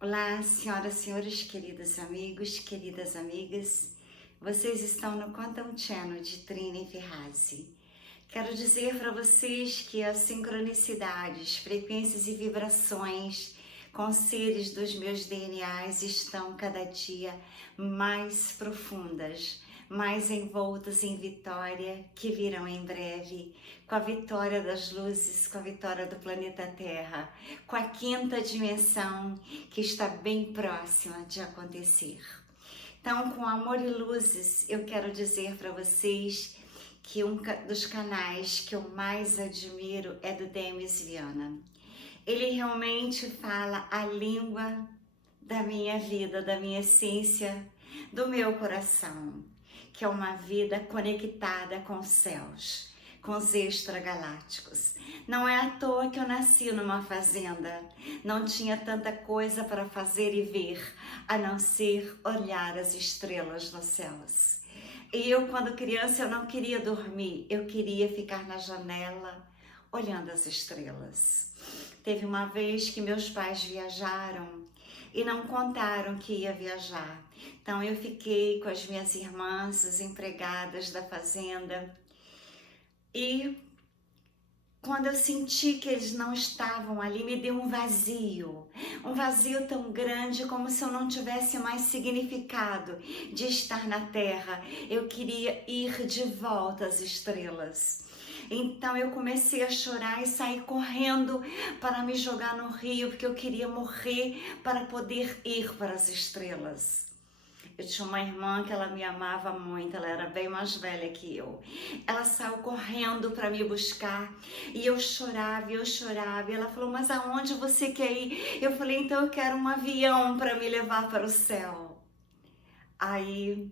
Olá, senhoras, senhores, queridos amigos, queridas amigas. Vocês estão no Quantum Channel de Trine Ferrazzi. Quero dizer para vocês que as sincronicidades, frequências e vibrações com seres dos meus DNAs estão cada dia mais profundas, mais envoltas em vitória, que virão em breve, com a vitória das luzes, com a vitória do planeta Terra, com a quinta dimensão que está bem próxima de acontecer. Então, com amor e luzes, eu quero dizer para vocês que um dos canais que eu mais admiro é do Demis Viana. Ele realmente fala a língua da minha vida, da minha essência, do meu coração, que é uma vida conectada com os céus, com os extragalácticos. Não é à toa que eu nasci numa fazenda, não tinha tanta coisa para fazer e ver, a não ser olhar as estrelas nos céus. E eu, quando criança, eu não queria dormir, eu queria ficar na janela olhando as estrelas. Teve uma vez que meus pais viajaram e não contaram que ia viajar. Então eu fiquei com as minhas irmãs, as empregadas da fazenda, e quando eu senti que eles não estavam ali, me deu um vazio tão grande, como se eu não tivesse mais significado de estar na Terra. Eu queria ir de volta às estrelas. Então eu comecei a chorar e saí correndo para me jogar no rio, porque eu queria morrer para poder ir para as estrelas. Eu tinha uma irmã que ela me amava muito, ela era bem mais velha que eu. Ela saiu correndo para me buscar e eu chorava, e ela falou, mas aonde você quer ir? Eu falei, então eu quero um avião para me levar para o céu. Aí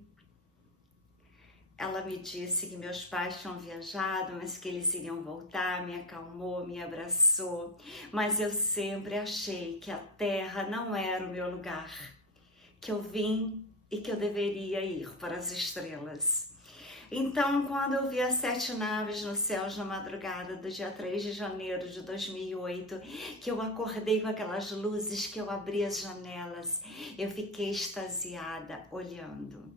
ela me disse que meus pais tinham viajado, mas que eles iriam voltar, me acalmou, me abraçou. Mas eu sempre achei que a Terra não era o meu lugar, que eu vim e que eu deveria ir para as estrelas. Então, quando eu vi as 7 naves nos céus na madrugada do dia 3 de janeiro de 2008, que eu acordei com aquelas luzes, que eu abri as janelas, eu fiquei extasiada olhando.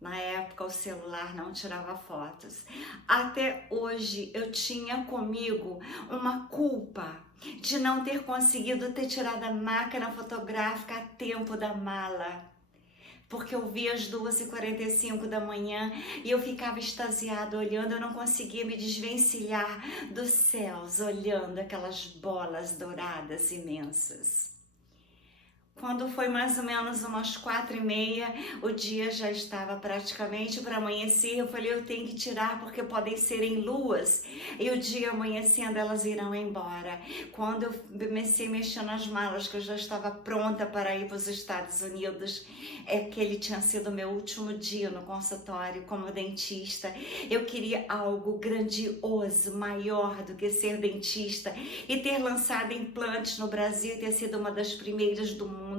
Na época o celular não tirava fotos. Até hoje eu tinha comigo uma culpa de não ter conseguido ter tirado a máquina fotográfica a tempo da mala, porque eu via às 2h45 da manhã e eu ficava extasiada olhando, eu não conseguia me desvencilhar dos céus, olhando aquelas bolas douradas imensas. Quando foi mais ou menos umas 4h30, o dia já estava praticamente para amanhecer. Eu falei, eu tenho que tirar porque podem ser em luas e o dia amanhecendo elas irão embora. Quando eu comecei a mexer nas malas, que eu já estava pronta para ir para os Estados Unidos, aquele tinha sido o meu último dia no consultório como dentista. Eu queria algo grandioso, maior do que ser dentista e ter lançado implantes no Brasil e ter sido uma das primeiras do mundo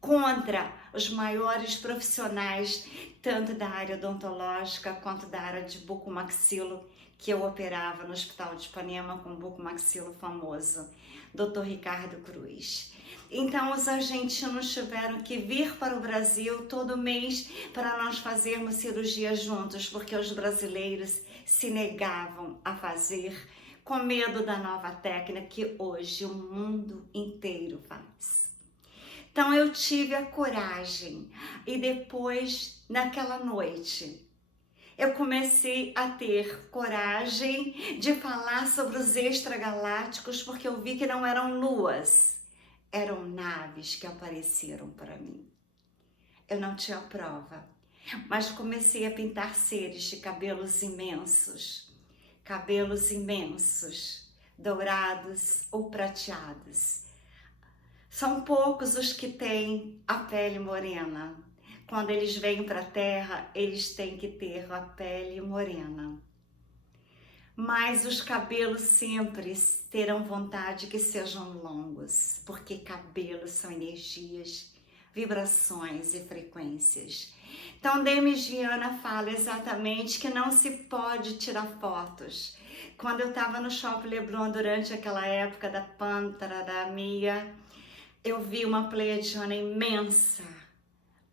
contra os maiores profissionais, tanto da área odontológica quanto da área de bucomaxilo, que eu operava no Hospital de Ipanema com bucomaxilo famoso, Dr. Ricardo Cruz. Então os argentinos tiveram que vir para o Brasil todo mês para nós fazermos cirurgia juntos, porque os brasileiros se negavam a fazer com medo da nova técnica que hoje o mundo inteiro faz. Então eu tive a coragem e depois, naquela noite, eu comecei a ter coragem de falar sobre os extragalácticos, porque eu vi que não eram luas, eram naves que apareceram para mim. Eu não tinha prova, mas comecei a pintar seres de cabelos imensos, dourados ou prateados. São poucos os que têm a pele morena. Quando eles vêm para a Terra, eles têm que ter a pele morena. Mas os cabelos sempre terão vontade que sejam longos, porque cabelos são energias, vibrações e frequências. Então, Demis Viana fala exatamente que não se pode tirar fotos. Quando eu estava no Shopping Leblon durante aquela época da pandemia, eu vi uma pleiadiana imensa,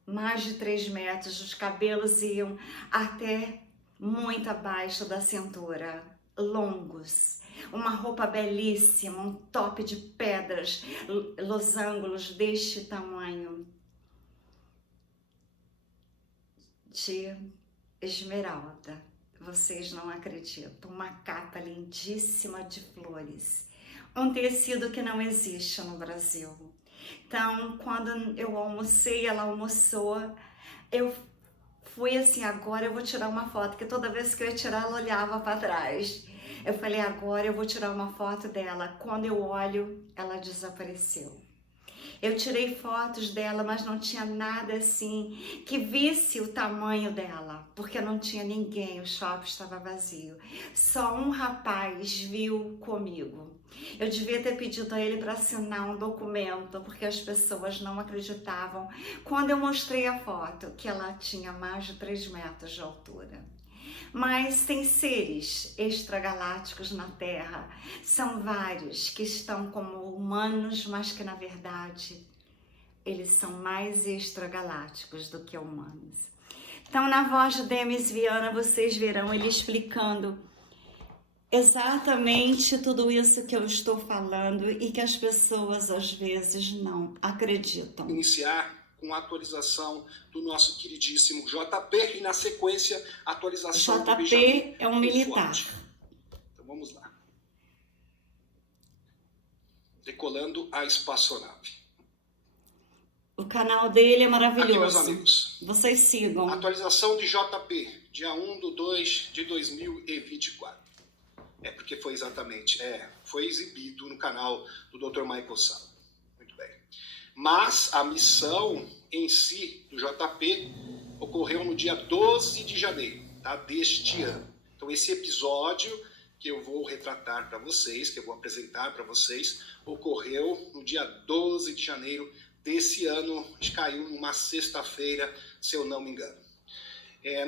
mais de 3 metros, os cabelos iam até muito abaixo da cintura, longos, uma roupa belíssima, um top de pedras, losângulos deste tamanho, de esmeralda. Vocês não acreditam, uma capa lindíssima de flores, um tecido que não existe no Brasil. Então, quando eu almocei, ela almoçou, eu fui assim, agora eu vou tirar uma foto, porque toda vez que eu ia tirar, ela olhava para trás. Eu falei, agora eu vou tirar uma foto dela. Quando eu olho, ela desapareceu. Eu tirei fotos dela, mas não tinha nada assim que visse o tamanho dela, porque não tinha ninguém, o shopping estava vazio. Só um rapaz viu comigo. Eu devia ter pedido a ele para assinar um documento, porque as pessoas não acreditavam quando eu mostrei a foto, que ela tinha mais de 3 metros de altura. Mas tem seres extragalácticos na Terra, são vários que estão como humanos, mas que na verdade eles são mais extragalácticos do que humanos. Então, na voz de Demis Viana, vocês verão ele explicando exatamente tudo isso que eu estou falando e que as pessoas às vezes não acreditam. Iniciar com a atualização do nosso queridíssimo JP e, na sequência, a atualização do Benjamin. JP é um militar. Então vamos lá. Decolando a espaçonave. O canal dele é maravilhoso. Aqui, meus amigos. Vocês sigam. Atualização de JP, dia 1/2/2024. Porque foi exatamente, foi exibido no canal do Dr. Michael Sala. Muito bem. Mas a missão em si do JP ocorreu no dia 12 de janeiro, tá, deste ano. Então esse episódio que eu vou retratar para vocês, que eu vou apresentar para vocês, ocorreu no dia 12 de janeiro desse ano, caiu numa sexta-feira, se eu não me engano.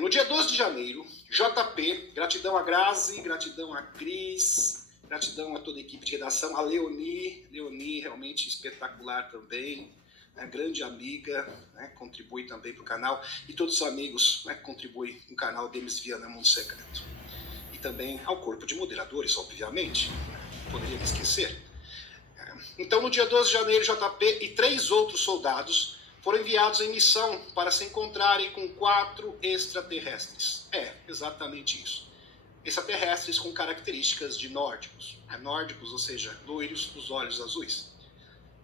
No dia 12 de janeiro, JP, gratidão a Grazi, gratidão a Cris, gratidão a toda a equipe de redação, a Leoni realmente espetacular também, né, grande amiga, né, contribui também para o canal, e todos os amigos, né, contribuem no canal Demis Viana Mundo Secreto. E também ao corpo de moderadores, obviamente, não poderia me esquecer. Então, no dia 12 de janeiro, JP e 3 outros soldados foram enviados em missão para se encontrarem com 4 extraterrestres. Exatamente isso. Extraterrestres com características de nórdicos. Nórdicos, ou seja, loiros, os olhos azuis.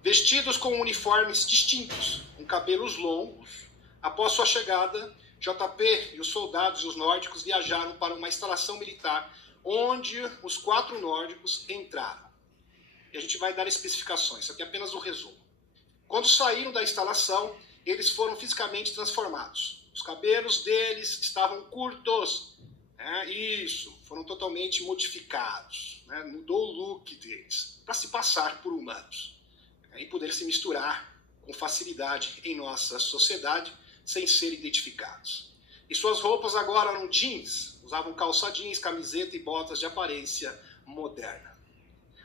Vestidos com uniformes distintos, com cabelos longos. Após sua chegada, JP e os soldados e os nórdicos viajaram para uma instalação militar, onde os 4 nórdicos entraram. E a gente vai dar especificações, isso aqui é apenas um resumo. Quando saíram da instalação, eles foram fisicamente transformados. Os cabelos deles estavam curtos, foram totalmente modificados, mudou o look deles, para se passar por humanos, e poder se misturar com facilidade em nossa sociedade, sem serem identificados. E suas roupas agora eram jeans, usavam calça jeans, camiseta e botas de aparência moderna.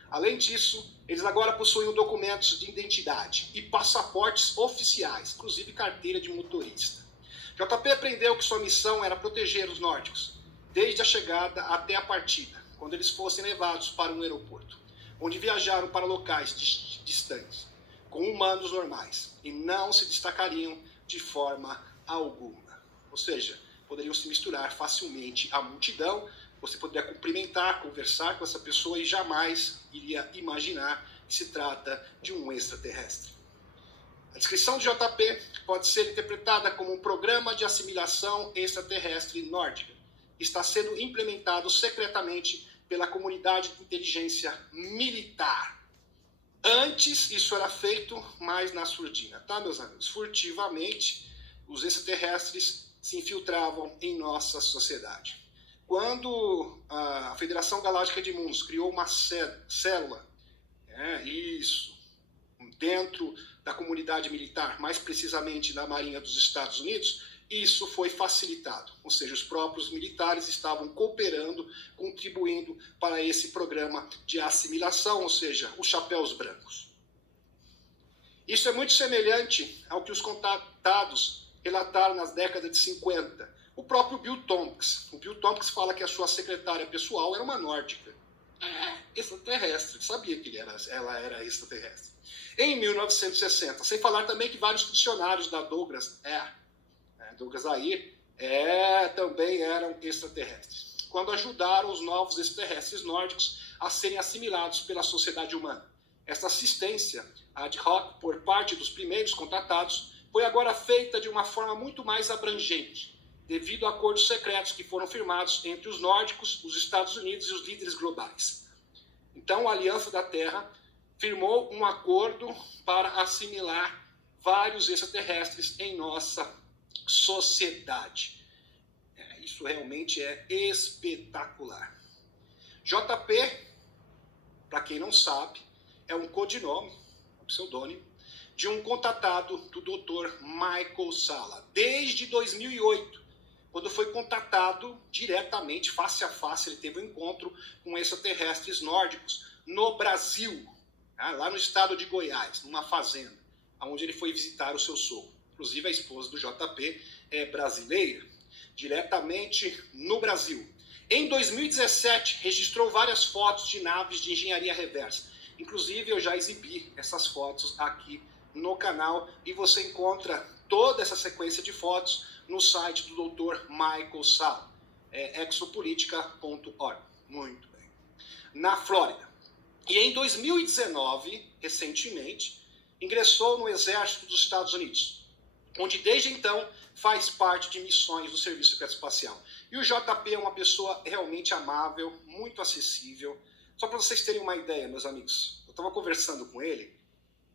Além disso, eles agora possuíam documentos de identidade e passaportes oficiais, inclusive carteira de motorista. JP aprendeu que sua missão era proteger os nórdicos, desde a chegada até a partida, quando eles fossem levados para um aeroporto, onde viajaram para locais distantes, com humanos normais, e não se destacariam de forma alguma. Ou seja, poderiam se misturar facilmente à multidão. Você poderia cumprimentar, conversar com essa pessoa e jamais iria imaginar que se trata de um extraterrestre. A descrição de JP pode ser interpretada como um programa de assimilação extraterrestre nórdica. Está sendo implementado secretamente pela comunidade de inteligência militar. Antes, isso era feito mais na surdina, tá, meus amigos? Furtivamente, os extraterrestres se infiltravam em nossa sociedade. Quando a Federação Galáctica de Mundos criou uma célula, dentro da comunidade militar, mais precisamente da Marinha dos Estados Unidos, isso foi facilitado. Ou seja, os próprios militares estavam cooperando, contribuindo para esse programa de assimilação, ou seja, os chapéus brancos. Isso é muito semelhante ao que os contatados relataram nas décadas de 50. O próprio Bill Tompkins. O Bill Tompkins fala que a sua secretária pessoal era uma nórdica. Extraterrestre. Sabia que ela era extraterrestre. Em 1960, sem falar também que vários funcionários da Douglas Air também eram extraterrestres, quando ajudaram os novos extraterrestres nórdicos a serem assimilados pela sociedade humana. Esta assistência ad hoc por parte dos primeiros contratados foi agora feita de uma forma muito mais abrangente, devido a acordos secretos que foram firmados entre os nórdicos, os Estados Unidos e os líderes globais. Então, a Aliança da Terra firmou um acordo para assimilar vários extraterrestres em nossa sociedade. Isso realmente é espetacular. JP, para quem não sabe, é um codinome, um pseudônimo, de um contatado do Dr. Michael Salla, desde 2008, quando foi contatado diretamente, face a face, ele teve um encontro com extraterrestres nórdicos no Brasil, lá no estado de Goiás, numa fazenda, onde ele foi visitar o seu sogro. Inclusive a esposa do JP é brasileira, diretamente no Brasil. Em 2017, registrou várias fotos de naves de engenharia reversa. Inclusive, eu já exibi essas fotos aqui no canal e você encontra toda essa sequência de fotos no site do Dr. Michael Salla, exopolitica.org. Muito bem. Na Flórida. E em 2019, recentemente, ingressou no Exército dos Estados Unidos, onde desde então faz parte de missões do Serviço Secreto Espacial. E o JP é uma pessoa realmente amável, muito acessível. Só para vocês terem uma ideia, meus amigos, eu estava conversando com ele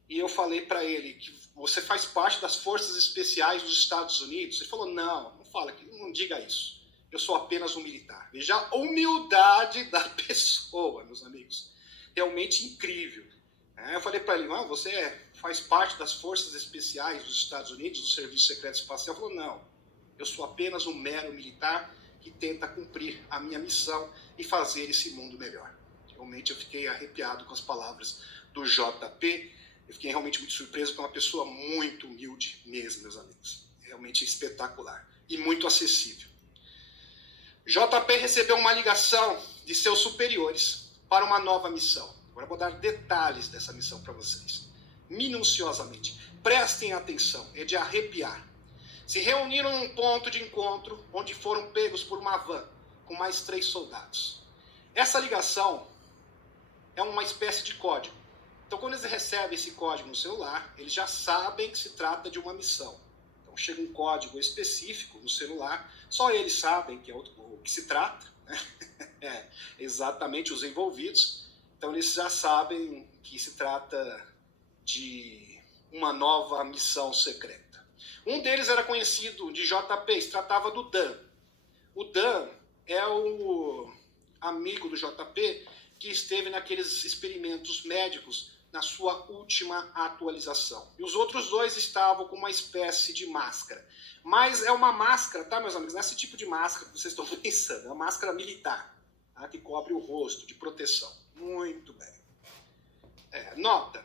e eu falei para ele que você faz parte das Forças Especiais dos Estados Unidos. Ele falou, não fala, não diga isso. Eu sou apenas um militar. Veja a humildade da pessoa, meus amigos. Realmente incrível. Eu falei para ele, você faz parte das Forças Especiais dos Estados Unidos, do Serviço Secreto Espacial? Ele falou, não, eu sou apenas um mero militar que tenta cumprir a minha missão e fazer esse mundo melhor. Realmente eu fiquei arrepiado com as palavras do JP, eu fiquei realmente muito surpreso, com uma pessoa muito humilde mesmo, meus amigos. Realmente espetacular e muito acessível. JP recebeu uma ligação de seus superiores para uma nova missão. Agora eu vou dar detalhes dessa missão para vocês, minuciosamente. Prestem atenção, é de arrepiar. Se reuniram num ponto de encontro onde foram pegos por uma van com mais 3 soldados. Essa ligação é uma espécie de código. Então, quando eles recebem esse código no celular, eles já sabem que se trata de uma missão. Então, chega um código específico no celular, só eles sabem que é o que se trata, né? Exatamente os envolvidos. Então, eles já sabem que se trata de uma nova missão secreta. Um deles era conhecido de JP, se tratava do Dan. O Dan é o amigo do JP que esteve naqueles experimentos médicos na sua última atualização. E os outros 2 estavam com uma espécie de máscara. Mas é uma máscara, tá, meus amigos? Não é esse tipo de máscara que vocês estão pensando. É uma máscara militar, tá, que cobre o rosto, de proteção. Muito bem. Nota.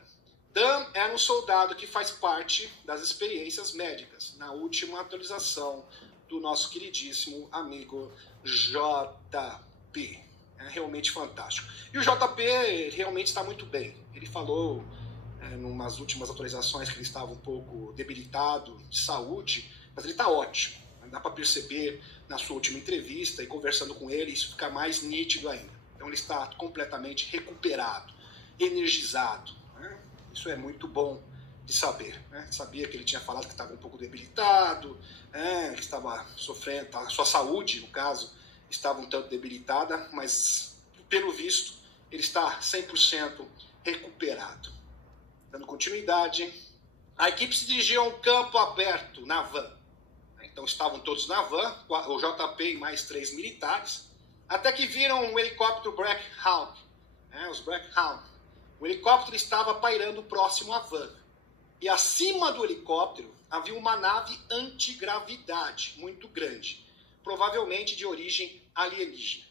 Dan é um soldado que faz parte das experiências médicas, na última atualização do nosso queridíssimo amigo JP. É realmente fantástico. E o JP realmente está muito bem. Ele falou, em umas últimas atualizações, que ele estava um pouco debilitado de saúde, mas ele está ótimo. Dá para perceber na sua última entrevista e conversando com ele, isso fica mais nítido ainda. Então ele está completamente recuperado, energizado. Né? Isso é muito bom de saber. Né? Sabia que ele tinha falado que estava um pouco debilitado, que estava sofrendo, a sua saúde, no caso, estava um tanto debilitada, mas, pelo visto, ele está 100% recuperado. Dando continuidade, a equipe se dirigiu a um campo aberto na van. Então, estavam todos na van, o JP e mais 3 militares, até que viram um helicóptero Black Hawk. Os Black Hawk. O helicóptero estava pairando próximo à van. E acima do helicóptero havia uma nave antigravidade muito grande, provavelmente de origem alienígena,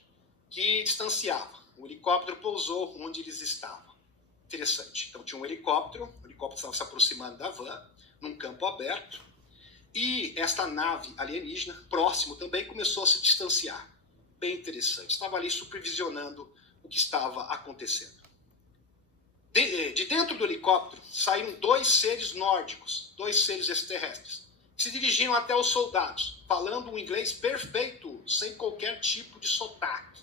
que distanciava. O helicóptero pousou onde eles estavam. Interessante. Então tinha um helicóptero helicóptero estava se aproximando da van, num campo aberto, e esta nave alienígena, próximo também, começou a se distanciar. Bem interessante. Estava ali supervisionando o que estava acontecendo. De dentro do helicóptero saíram 2 seres nórdicos, 2 seres extraterrestres. Se dirigiram até os soldados, falando um inglês perfeito, sem qualquer tipo de sotaque.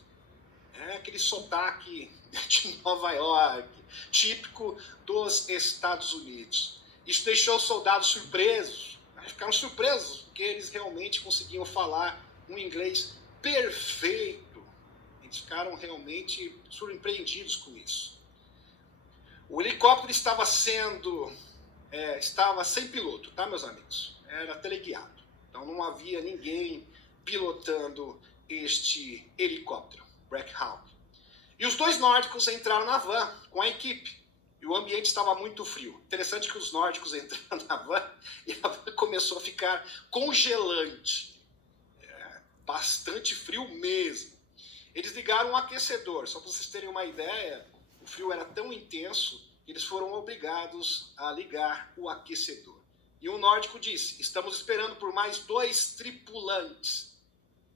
Aquele sotaque de Nova York, típico dos Estados Unidos. Isso deixou os soldados surpresos. Ficaram surpresos, porque eles realmente conseguiam falar um inglês perfeito. Eles ficaram realmente surpreendidos com isso. O helicóptero estava sem piloto, tá, meus amigos? Era teleguiado. Então não havia ninguém pilotando este helicóptero, Blackhound. E os 2 nórdicos entraram na van com a equipe. E o ambiente estava muito frio. Interessante que os nórdicos entraram na van e a van começou a ficar congelante. Bastante frio mesmo. Eles ligaram um aquecedor. Só para vocês terem uma ideia, o frio era tão intenso que eles foram obrigados a ligar o aquecedor. E um nórdico disse, estamos esperando por mais 2 tripulantes.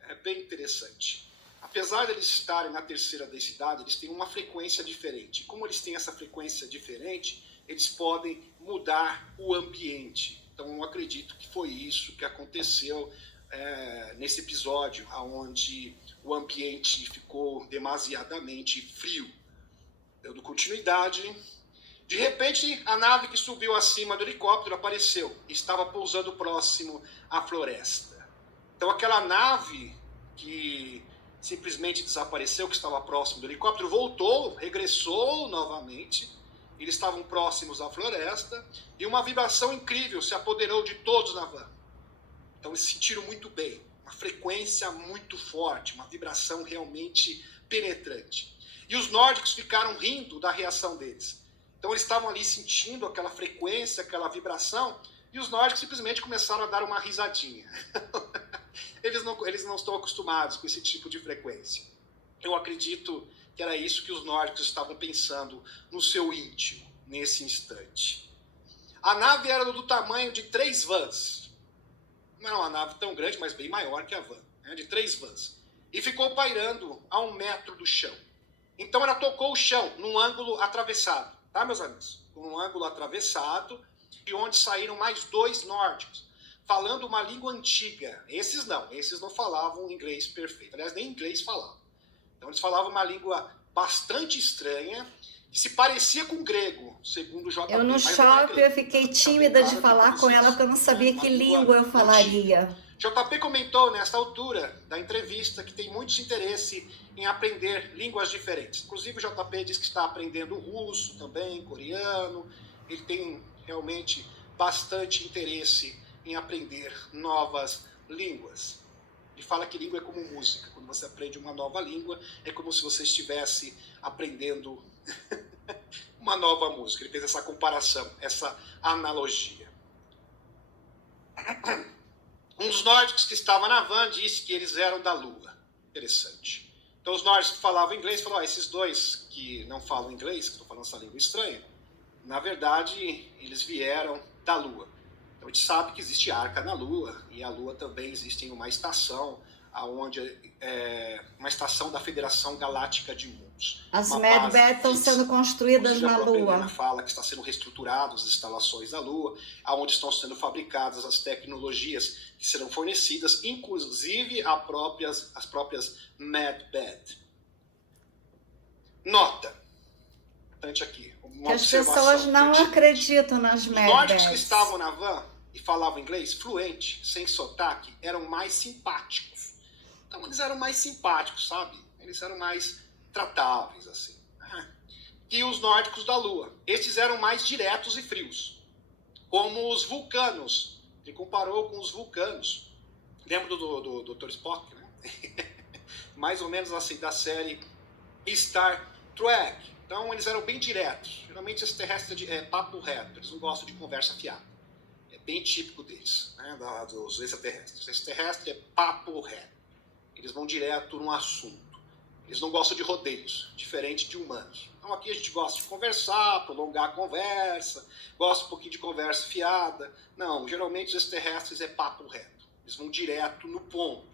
É bem interessante. Apesar de eles estarem na terceira densidade, eles têm uma frequência diferente. Como eles têm essa frequência diferente, eles podem mudar o ambiente. Então, eu acredito que foi isso que aconteceu nesse episódio, onde o ambiente ficou demasiadamente frio. Dando continuidade. De repente, a nave que subiu acima do helicóptero apareceu e estava pousando próximo à floresta. Então, aquela nave que simplesmente desapareceu, que estava próximo do helicóptero, voltou, regressou novamente. Eles estavam próximos à floresta e uma vibração incrível se apoderou de todos na van. Então eles se sentiram muito bem, uma frequência muito forte, uma vibração realmente penetrante. E os nórdicos ficaram rindo da reação deles. Então eles estavam ali sentindo aquela frequência, aquela vibração, e os nórdicos simplesmente começaram a dar uma risadinha. Eles não estão acostumados com esse tipo de frequência. Eu acredito que era isso que os nórdicos estavam pensando no seu íntimo, nesse instante. A nave era do tamanho de 3 vans. Não era uma nave tão grande, mas bem maior que a van, de 3 vans. E ficou pairando a 1 metro do chão. Então ela tocou o chão num ângulo atravessado, tá, meus amigos? Um ângulo atravessado, de onde saíram mais 2 nórdicos, falando uma língua antiga. Esses não falavam inglês perfeito. Aliás, nem inglês falavam. Então eles falavam uma língua bastante estranha, que se parecia com grego, segundo o JP. Eu no shopping eu fiquei tímida de falar com ela, porque eu não sabia que língua eu falaria. JP comentou nesta altura da entrevista que tem muito interesse em aprender línguas diferentes. Inclusive o JP diz que está aprendendo russo também, coreano. Ele tem realmente bastante interesse em aprender novas línguas. Ele fala que língua é como música. Quando você aprende uma nova língua, é como se você estivesse aprendendo uma nova música. Ele fez essa comparação, essa analogia. Um dos nórdicos que estava na van disse que eles eram da Lua. Interessante. Então os nórdicos que falavam inglês falaram, esses 2 que não falam inglês, que estão falando essa língua estranha, na verdade eles vieram da Lua. Então a gente sabe que existe Arca na Lua, e a Lua também existe uma estação, uma estação da Federação Galáctica de Mundos. As Medbeds estão sendo construídas na Lua. A fala que está sendo reestruturadas as instalações da Lua, onde estão sendo fabricadas as tecnologias que serão fornecidas, inclusive as próprias Medbed. Nota, importante aqui, que as pessoas não acreditam nas Medbeds. Os Medbeds. nórdicos que estavam na van e falavam inglês fluente, sem sotaque, eram mais simpáticos. Então eles eram mais simpáticos, sabe? Eles eram mais tratáveis, assim. E os nórdicos da Lua. Estes eram mais diretos e frios. Como os vulcanos. Ele comparou com os vulcanos. Lembra do Dr. Spock, né? Mais ou menos assim, da série Star Trek. Então eles eram bem diretos. Geralmente esse terrestre é papo reto. Eles não gostam de conversa fiada. É bem típico deles, né? Dos extraterrestres. Esse terrestre é papo reto. Eles vão direto no assunto. Eles não gostam de rodeios, diferente de humanos. Então aqui a gente gosta de conversar, prolongar a conversa, gosta um pouquinho de conversa fiada. Não, geralmente os extraterrestres é papo reto. Eles vão direto no ponto.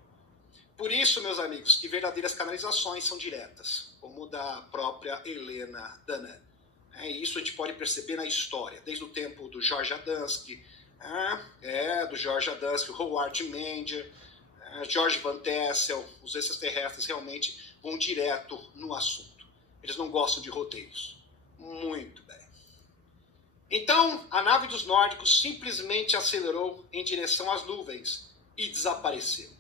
Por isso, meus amigos, que verdadeiras canalizações são diretas, como da própria Helena Danã. Isso a gente pode perceber na história, desde o tempo do George Adamski, do George Adamski, Howard Menger, George Van Tessel. Os extraterrestres realmente vão direto no assunto. Eles não gostam de rodeios. Muito bem. Então, a nave dos nórdicos simplesmente acelerou em direção às nuvens e desapareceu.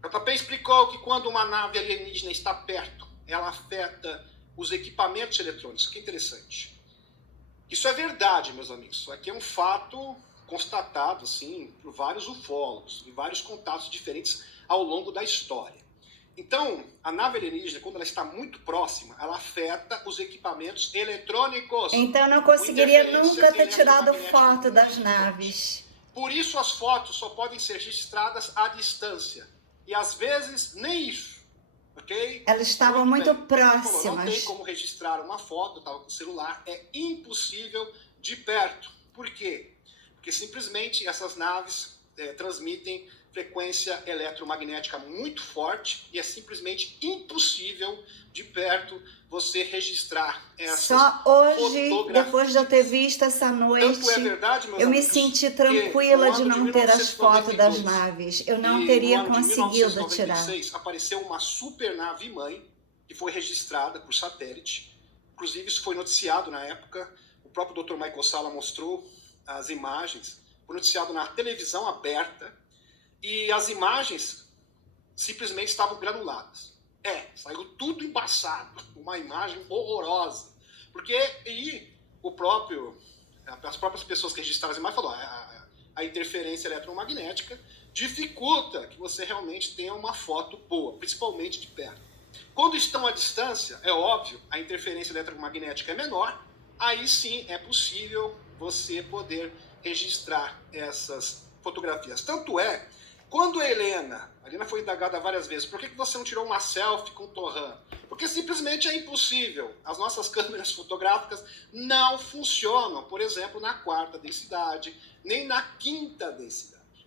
JP explicou que quando uma nave alienígena está perto, ela afeta os equipamentos eletrônicos. Que interessante. Isso é verdade, meus amigos. Isso aqui é um fato constatado assim, por vários ufólogos e vários contatos diferentes ao longo da história. Então, a nave alienígena, quando ela está muito próxima, ela afeta os equipamentos eletrônicos. Então não conseguiria nunca ter tirado foto das naves. Por isso as fotos só podem ser registradas à distância. E às vezes nem isso, ok? Elas estavam muito próximas. Não tem como registrar uma foto, eu estava com o celular, é impossível de perto. Por quê? Porque simplesmente essas naves transmitem frequência eletromagnética muito forte e é simplesmente impossível de perto você registrar essas Só hoje, depois de eu ter visto essa noite, Tanto é verdade, meus eu me amigos, senti tranquila de não ter as 1992, fotos das naves. Eu não teria no ano de conseguido tirar. 1996, apareceu uma supernave mãe que foi registrada por satélite. Inclusive, isso foi noticiado na época. O próprio Dr. Michael Salla mostrou as imagens. Foi noticiado na televisão aberta. E as imagens simplesmente estavam granuladas. Saiu tudo embaçado. Uma imagem horrorosa. Porque as próprias pessoas que registraram as imagens falaram, a interferência eletromagnética dificulta que você realmente tenha uma foto boa, principalmente de perto. Quando estão à distância, é óbvio, a interferência eletromagnética é menor, aí sim é possível você poder registrar essas fotografias. Tanto é, quando a Helena foi indagada várias vezes, por que você não tirou uma selfie com o Torran? Porque simplesmente é impossível. As nossas câmeras fotográficas não funcionam, por exemplo, na 4ª densidade, nem na 5ª densidade.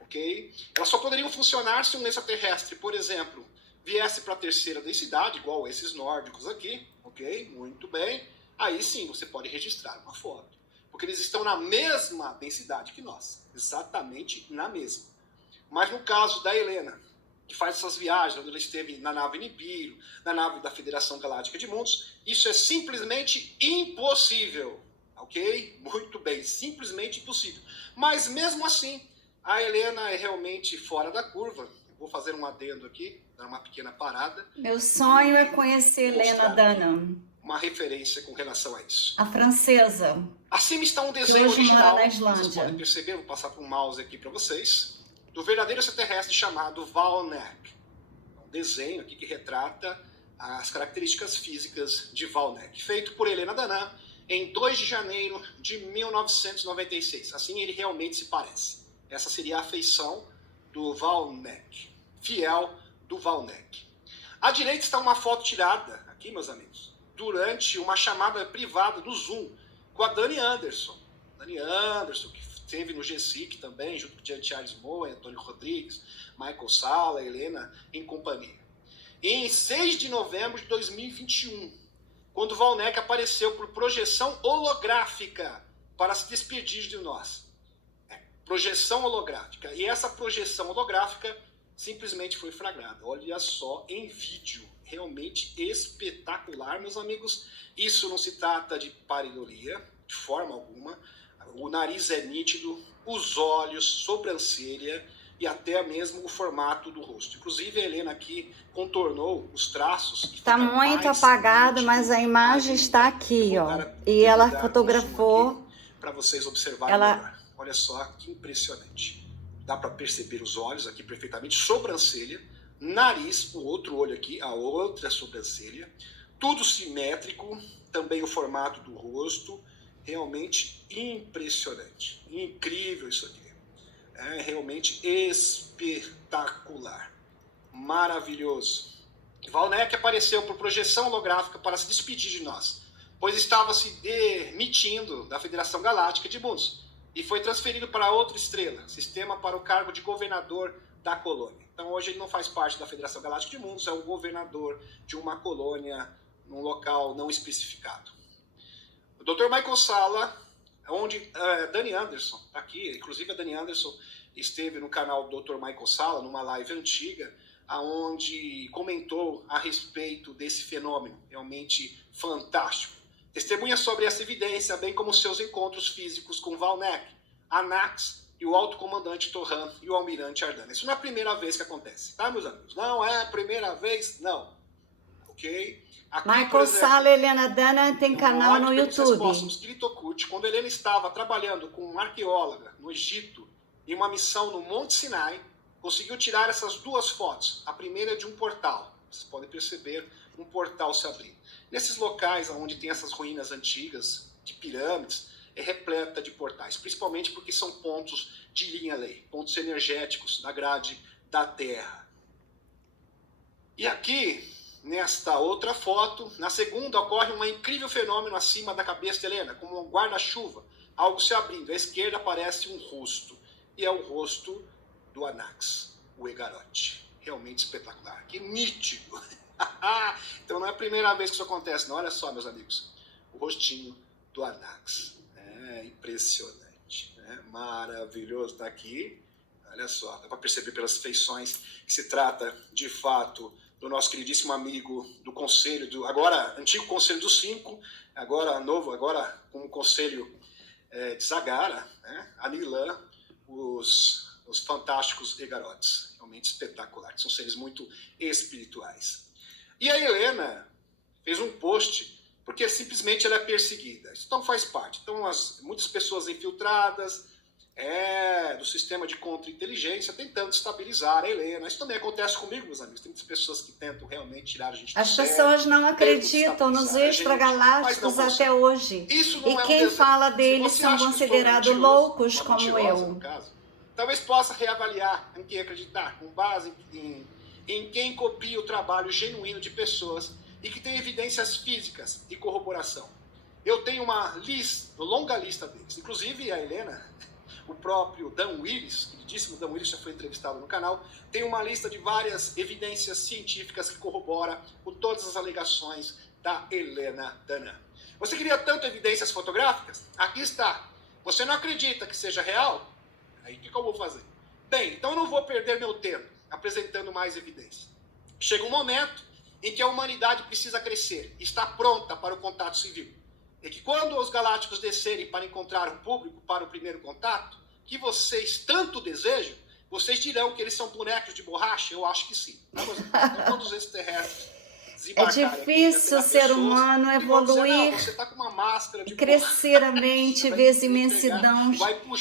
Ok? Elas só poderiam funcionar se um extraterrestre, por exemplo, viesse para a 3ª densidade, igual esses nórdicos aqui, ok? Muito bem. Aí sim você pode registrar uma foto. Porque eles estão na mesma densidade que nós. Exatamente na mesma. Mas no caso da Helena, que faz essas viagens, onde ela esteve na nave Nibiru, na nave da Federação Galáctica de Mundos, isso é simplesmente impossível. Ok? Muito bem, simplesmente impossível. Mas mesmo assim, a Helena é realmente fora da curva. Vou fazer um adendo aqui, dar uma pequena parada. Meu sonho é conhecer Helena Danã. Uma referência com relação a isso. A francesa. Acima está um desenho original. Na Islândia. Vocês podem perceber, vou passar para um mouse aqui para vocês, do verdadeiro extraterrestre chamado Valnek. Um desenho aqui que retrata as características físicas de Valnek, feito por Helena Danã em 2 de janeiro de 1996. Assim ele realmente se parece. Essa seria a feição do Valnek, fiel do Valnek. À direita está uma foto tirada, aqui meus amigos, durante uma chamada privada do Zoom com a Dani Anderson. Dani Anderson, que esteve no GSIC também, junto com o Charles Moe, Antônio Rodrigues, Michael Salla, Helena, em companhia. Em 6 de novembro de 2021, quando Valnek apareceu por projeção holográfica para se despedir de nós. Projeção holográfica. E essa projeção holográfica simplesmente foi flagrada. Olha só, em vídeo. Realmente espetacular, meus amigos. Isso não se trata de pareidolia, de forma alguma. O nariz é nítido, os olhos, sobrancelha e até mesmo o formato do rosto. Inclusive a Helena aqui contornou os traços. Está muito apagado, mas a imagem está aqui, ó. E ela fotografou. Para vocês observarem melhor. Olha só que impressionante. Dá para perceber os olhos aqui perfeitamente, sobrancelha, nariz, o outro olho aqui, a outra sobrancelha, tudo simétrico, também o formato do rosto, realmente impressionante, incrível isso aqui. É realmente espetacular, maravilhoso. Valnec apareceu por projeção holográfica para se despedir de nós, pois estava se demitindo da Federação Galáctica de Mundos e foi transferido para outra estrela, sistema, para o cargo de governador da colônia. Então hoje ele não faz parte da Federação Galáctica de Mundos, é o governador de uma colônia num local não especificado. O Dr. Michael Salla, onde Dani Anderson, tá aqui, inclusive a Dani Anderson esteve no canal do Dr. Michael Salla, numa live antiga, onde comentou a respeito desse fenômeno, realmente fantástico. Testemunha sobre essa evidência, bem como seus encontros físicos com Valnec, Anax e o alto comandante Torran e o almirante Ardana. Isso não é a primeira vez que acontece, tá, meus amigos? Não é a primeira vez, não. Ok? Aqui, Michael Salla e Helena Dunham tem canal no YouTube. Quando Helena estava trabalhando com uma arqueóloga no Egito, em uma missão no Monte Sinai, conseguiu tirar essas duas fotos. A primeira é de um portal. Vocês podem perceber um portal se abrindo. Nesses locais onde tem essas ruínas antigas, de pirâmides, é repleta de portais, principalmente porque são pontos de linha-lei, pontos energéticos da grade da Terra. E aqui, nesta outra foto, na segunda, ocorre um incrível fenômeno acima da cabeça de Helena, como um guarda-chuva, algo se abrindo. À esquerda aparece um rosto, e é o rosto do Anax, o Egarote. Realmente espetacular, que nítido. Então não é a primeira vez que isso acontece, não. Olha só, meus amigos, o rostinho do Anax. É impressionante, né? Maravilhoso. Está aqui, olha só, dá para perceber pelas feições que se trata, de fato, do nosso queridíssimo amigo do Conselho, agora antigo Conselho dos Cinco, agora novo, agora com o Conselho de Zagara, né? Anilan, os fantásticos Egarotes. Realmente espetacular, são seres muito espirituais. E a Helena fez um post, porque simplesmente ela é perseguida. Isso então faz parte. Então, muitas pessoas infiltradas do sistema de contra-inteligência tentando estabilizar a Helena. Isso também acontece comigo, meus amigos. Tem muitas pessoas que tentam realmente tirar a gente do As sério, pessoas não acreditam nos extragalácticos até hoje. E quem fala deles são considerados loucos como eu. Talvez possa reavaliar em quem acreditar, com base em quem copia o trabalho genuíno de pessoas e que tem evidências físicas e corroboração. Eu tenho uma longa lista deles. Inclusive a Helena, o próprio Dan Willis, queridíssimo Dan Willis, já foi entrevistado no canal, tem uma lista de várias evidências científicas que corrobora com todas as alegações da Helena Dunham. Você queria tanto evidências fotográficas? Aqui está. Você não acredita que seja real? Aí o que eu vou fazer? Bem, então eu não vou perder meu tempo apresentando mais evidência. Chega um momento em que a humanidade precisa crescer, está pronta para o contato civil. E que quando os galácticos descerem para encontrar o público para o primeiro contato, que vocês tanto desejam, vocês dirão que eles são bonecos de borracha? Eu acho que sim. Então, quando os extraterrestres é difícil o ser humano evoluir e crescer a mente, ver as imensidões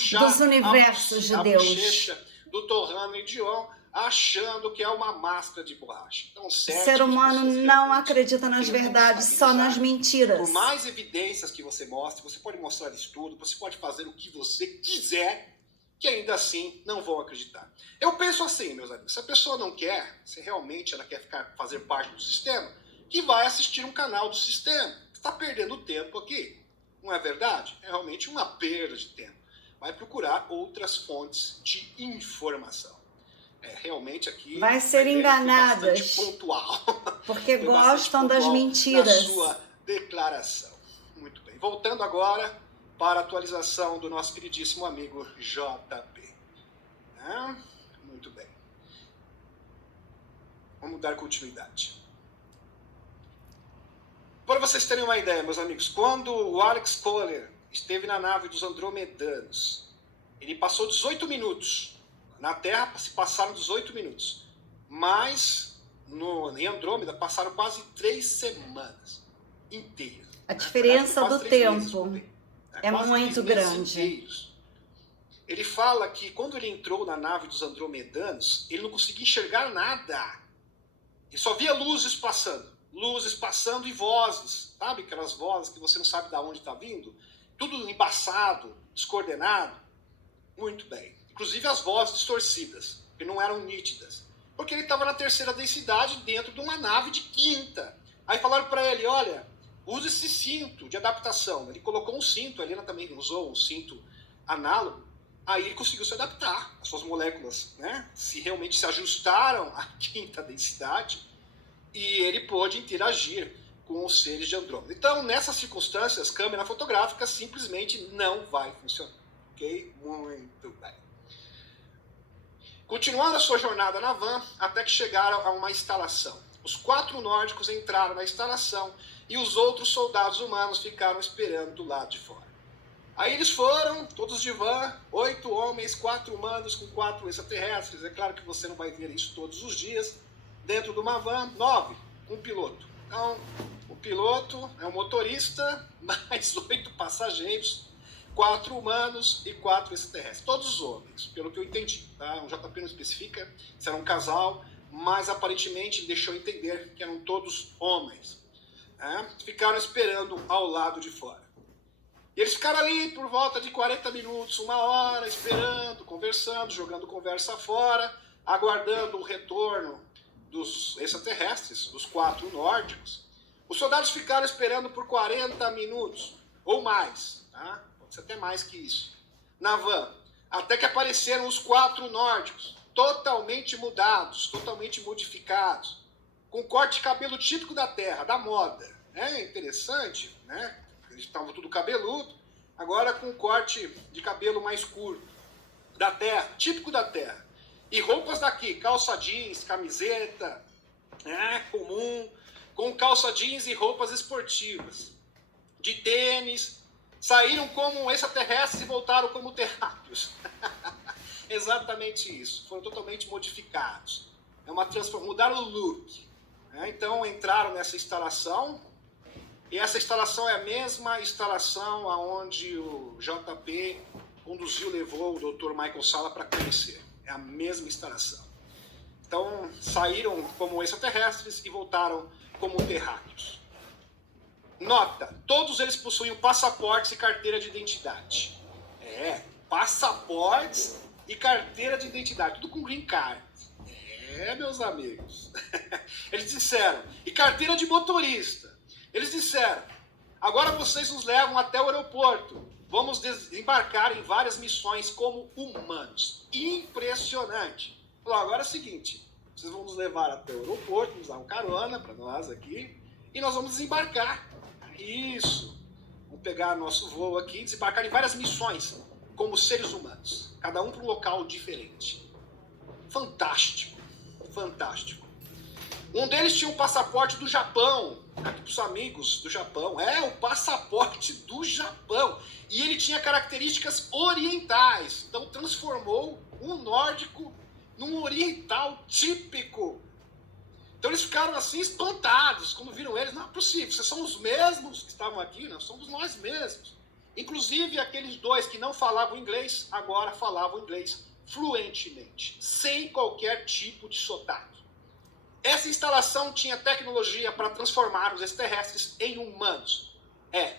dos universos de Deus. Do Torran e Dion, achando que é uma máscara de borracha. Então, o ser humano não acredita nas verdades, só nas mentiras. Por mais evidências que você mostre, você pode mostrar estudo, você pode fazer o que você quiser, que ainda assim não vão acreditar. Eu penso assim, meus amigos, se a pessoa não quer, se realmente ela quer fazer parte do sistema, que vai assistir um canal do sistema. Está perdendo tempo aqui, não é verdade? É realmente uma perda de tempo. Vai procurar outras fontes de informação. Realmente aqui vai ser enganadas, pontual, porque gostam das mentiras. Na sua declaração. Muito bem. Voltando agora para a atualização do nosso queridíssimo amigo JP. Muito bem. Vamos dar continuidade. Para vocês terem uma ideia, meus amigos, quando o Alex Kohler esteve na nave dos Andromedanos, ele passou 18 minutos. Na Terra se passaram 18 minutos. Mas em Andrômeda passaram quase 3 semanas inteiras. A diferença do tempo é muito grande. Inteiros. Ele fala que quando ele entrou na nave dos Andromedanos, ele não conseguia enxergar nada. Ele só via luzes passando e vozes. Sabe aquelas vozes que você não sabe de onde está vindo? Tudo embaçado, descoordenado. Muito bem. Inclusive as vozes distorcidas, que não eram nítidas. Porque ele estava na terceira densidade dentro de uma nave de quinta. Aí falaram para ele, olha, use esse cinto de adaptação. Ele colocou um cinto, a Helena também usou um cinto análogo. Aí ele conseguiu se adaptar, as suas moléculas, né, realmente se ajustaram à quinta densidade e ele pôde interagir com os seres de Andrômeda. Então, nessas circunstâncias, câmera fotográfica simplesmente não vai funcionar. Ok? Muito bem. Continuando a sua jornada na van, até que chegaram a uma instalação. Os 4 nórdicos entraram na instalação e os outros soldados humanos ficaram esperando do lado de fora. Aí eles foram, todos de van, 8 homens, 4 humanos com 4 extraterrestres. É claro que você não vai ver isso todos os dias. Dentro de uma van, 9, com um piloto. Então, o piloto é um motorista, mais 8 passageiros, 4 humanos e 4 extraterrestres. Todos homens, pelo que eu entendi. Tá? O JP não especifica se era um casal, mas aparentemente deixou entender que eram todos homens. Né? Ficaram esperando ao lado de fora. E eles ficaram ali por volta de 40 minutos, 1 hora, esperando, conversando, jogando conversa fora, aguardando o retorno dos extraterrestres, dos 4 nórdicos. Os soldados ficaram esperando por 40 minutos, ou mais, tá? Pode ser até mais que isso, na van, até que apareceram os 4 nórdicos, totalmente mudados, totalmente modificados, com corte de cabelo típico da Terra, da moda. É interessante, né? Eles estavam tudo cabeludo, agora com corte de cabelo mais curto, da Terra, típico da Terra. E roupas daqui, calça jeans, camiseta, comum, com calça jeans e roupas esportivas, de tênis, saíram como extraterrestres e voltaram como terráqueos. Exatamente isso, foram totalmente modificados. É uma mudaram o look. Então entraram nessa instalação. E essa instalação é a mesma instalação aonde o JP conduziu, levou o Dr. Michael Salla para conhecer. É a mesma instalação. Então, saíram como extraterrestres e voltaram como terráqueos. Nota, todos eles possuíam passaportes e carteira de identidade. Passaportes e carteira de identidade, tudo com green card. Meus amigos. Eles disseram, e carteira de motorista. Eles disseram, agora vocês nos levam até o aeroporto. Vamos desembarcar em várias missões como humanos. Impressionante. Falou, agora é o seguinte, vocês vão nos levar até o aeroporto, nos dar um carona para nós aqui, e nós vamos desembarcar. Isso. Vamos pegar nosso voo aqui e desembarcar em várias missões como seres humanos. Cada um para um local diferente. Fantástico. Fantástico. Um deles tinha um passaporte do Japão, aqui para os amigos do Japão, o passaporte do Japão, e ele tinha características orientais, então transformou um nórdico num oriental típico. Então eles ficaram assim espantados, quando viram eles, não é possível, vocês são os mesmos que estavam aqui, nós somos nós mesmos. Inclusive aqueles 2 que não falavam inglês, agora falavam inglês fluentemente, sem qualquer tipo de sotaque. Essa instalação tinha tecnologia para transformar os extraterrestres em humanos.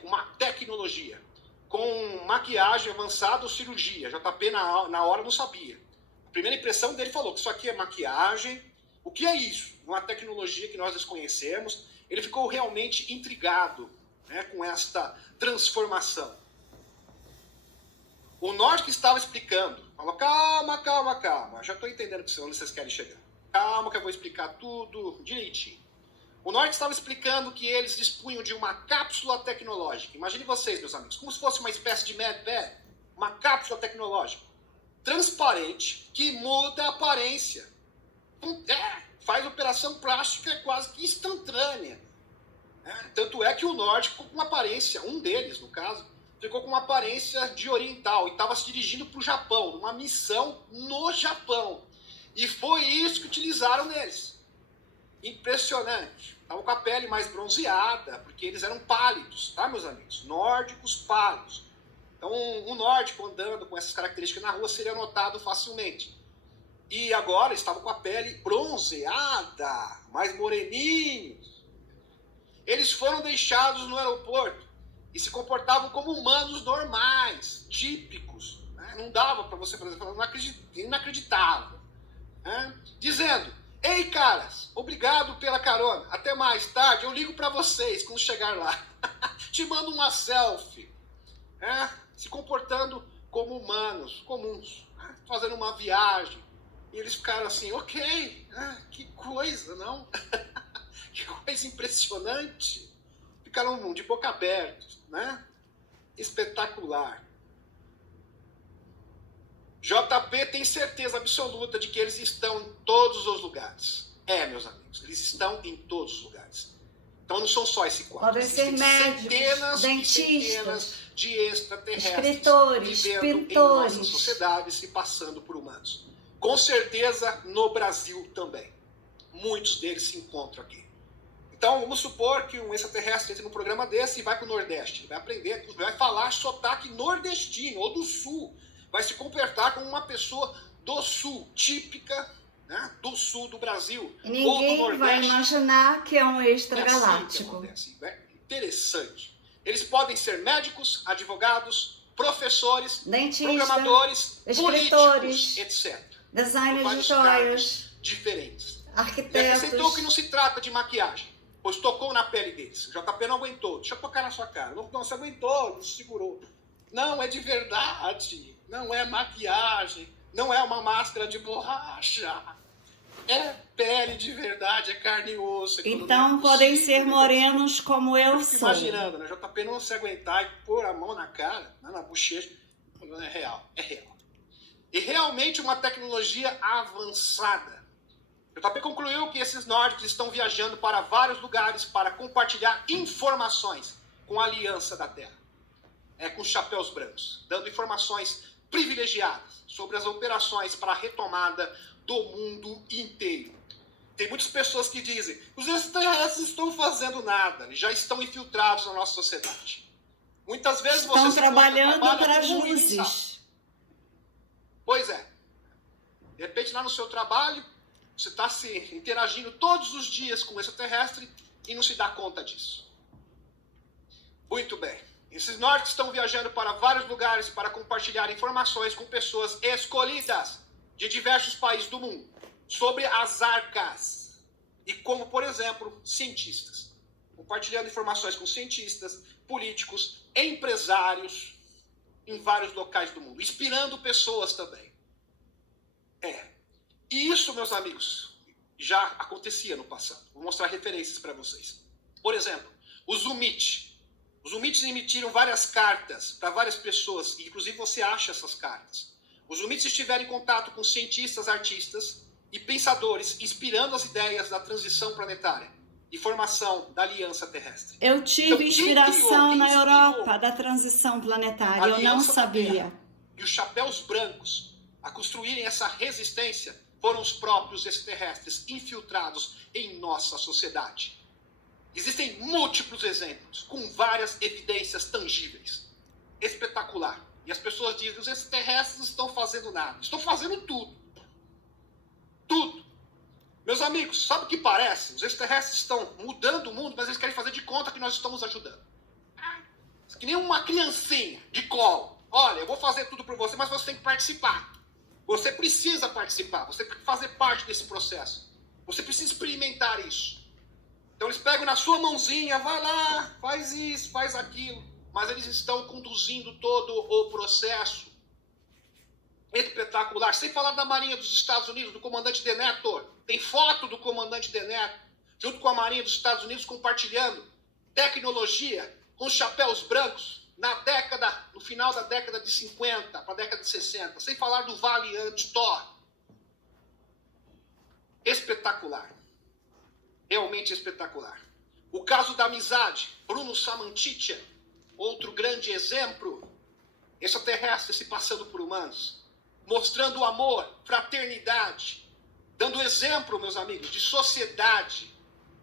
Uma tecnologia. Com maquiagem avançada ou cirurgia. JP na hora não sabia. A primeira impressão dele falou que isso aqui é maquiagem. O que é isso? Uma tecnologia que nós desconhecemos. Ele ficou realmente intrigado, com esta transformação. O nórdico estava explicando. Falou, calma. Já estou entendendo onde vocês querem chegar. Calma que eu vou explicar tudo direitinho. O Nórdico estava explicando que eles dispunham de uma cápsula tecnológica. Imagine vocês, meus amigos, como se fosse uma espécie de Medbed, uma cápsula tecnológica transparente que muda a aparência. Faz operação plástica quase que instantânea. Tanto é que o Nórdico, com uma aparência, um deles, no caso, ficou com uma aparência de oriental e estava se dirigindo para o Japão, numa missão no Japão. E foi isso que utilizaram neles. Impressionante. Estavam com a pele mais bronzeada, porque eles eram pálidos, tá, meus amigos? Nórdicos pálidos. Então, um nórdico andando com essas características na rua seria notado facilmente. E agora estavam com a pele bronzeada, mais moreninhos. Eles foram deixados no aeroporto e se comportavam como humanos normais, típicos. Não dava para você, por exemplo, inacreditável. Dizendo Ei, caras, obrigado pela carona. Até mais tarde, eu ligo para vocês quando chegar lá. Te mando uma selfie. Se comportando como humanos comuns, fazendo uma viagem. E eles ficaram assim, ok, que coisa, não? Que coisa impressionante. Ficaram de boca aberta, né? Espetacular. JP tem certeza absoluta de que eles estão em todos os lugares. Meus amigos, eles estão em todos os lugares. Então não são só esse quadro. Podem ser médicos, dentistas, de extraterrestres, escritores, vivendo pintores, em nossas sociedades e passando por humanos. Com certeza no Brasil também. Muitos deles se encontram aqui. Então vamos supor que um extraterrestre entre num programa desse e vai para o Nordeste. Ele vai aprender, vai falar sotaque nordestino ou do Sul. Vai se comportar como uma pessoa do Sul, típica, né, do Sul do Brasil. E ninguém vai imaginar que é um extragaláctico. Assim que interessante. Eles podem ser médicos, advogados, professores, dentistas, programadores, escritores, políticos, etc. Designers de joias, diferentes. arquitetos. E acrescentou que não se trata de maquiagem, pois tocou na pele deles. O JP não aguentou. Deixa eu tocar na sua cara. Não se aguentou, não se segurou. Não, é de verdade. Não é maquiagem. Não é uma máscara de borracha. É pele de verdade, é carne e osso. Então podem ser morenos como eu sou. Imaginando, né? JP não se aguentar e pôr a mão na cara, na bochecha. É real, é real. E realmente uma tecnologia avançada. JP concluiu que esses nórdicos estão viajando para vários lugares para compartilhar informações com a Aliança da Terra. Com chapéus brancos, dando informações privilegiadas sobre as operações para a retomada do mundo inteiro. Tem muitas pessoas que dizem, os extraterrestres estão fazendo nada, eles já estão infiltrados na nossa sociedade. Muitas vezes você estão trabalhando para as luzes. Pois é. De repente lá no seu trabalho, você está se interagindo todos os dias com o extraterrestre e não se dá conta disso. Muito bem. Esses nórdicos estão viajando para vários lugares para compartilhar informações com pessoas escolhidas de diversos países do mundo sobre as arcas. E como, por exemplo, cientistas. Compartilhando informações com cientistas, políticos, empresários em vários locais do mundo. Inspirando pessoas também. E isso, meus amigos, já acontecia no passado. Vou mostrar referências para vocês. Por exemplo, os Umit. Os Umites emitiram várias cartas para várias pessoas, e inclusive você acha essas cartas. Os Umites estiveram em contato com cientistas, artistas e pensadores, inspirando as ideias da transição planetária e formação da Aliança Terrestre. Eu tive inspiração na Europa da transição planetária, eu não sabia. E os chapéus brancos a construírem essa resistência foram os próprios extraterrestres infiltrados em nossa sociedade. Existem múltiplos exemplos, com várias evidências tangíveis. Espetacular. E as pessoas dizem, os extraterrestres não estão fazendo nada. Estão fazendo tudo. Tudo. Meus amigos, sabe o que parece? Os extraterrestres estão mudando o mundo, mas eles querem fazer de conta que nós estamos ajudando. Que nem uma criancinha de colo. Olha, eu vou fazer tudo por você, mas você tem que participar. Você precisa participar. Você tem que fazer parte desse processo. Você precisa experimentar isso. Então eles pegam na sua mãozinha, vai lá, faz isso, faz aquilo. Mas eles estão conduzindo todo o processo. Espetacular. Sem falar da Marinha dos Estados Unidos, do comandante Denethor. Tem foto do comandante Denethor, junto com a Marinha dos Estados Unidos, compartilhando tecnologia com os chapéus brancos no final da década de 50 para a década de 60. Sem falar do Valiant Thor. Espetacular. Realmente espetacular. O caso da amizade, Bruno Samantitya, outro grande exemplo, extraterrestre se passando por humanos, mostrando amor, fraternidade, dando exemplo, meus amigos, de sociedade,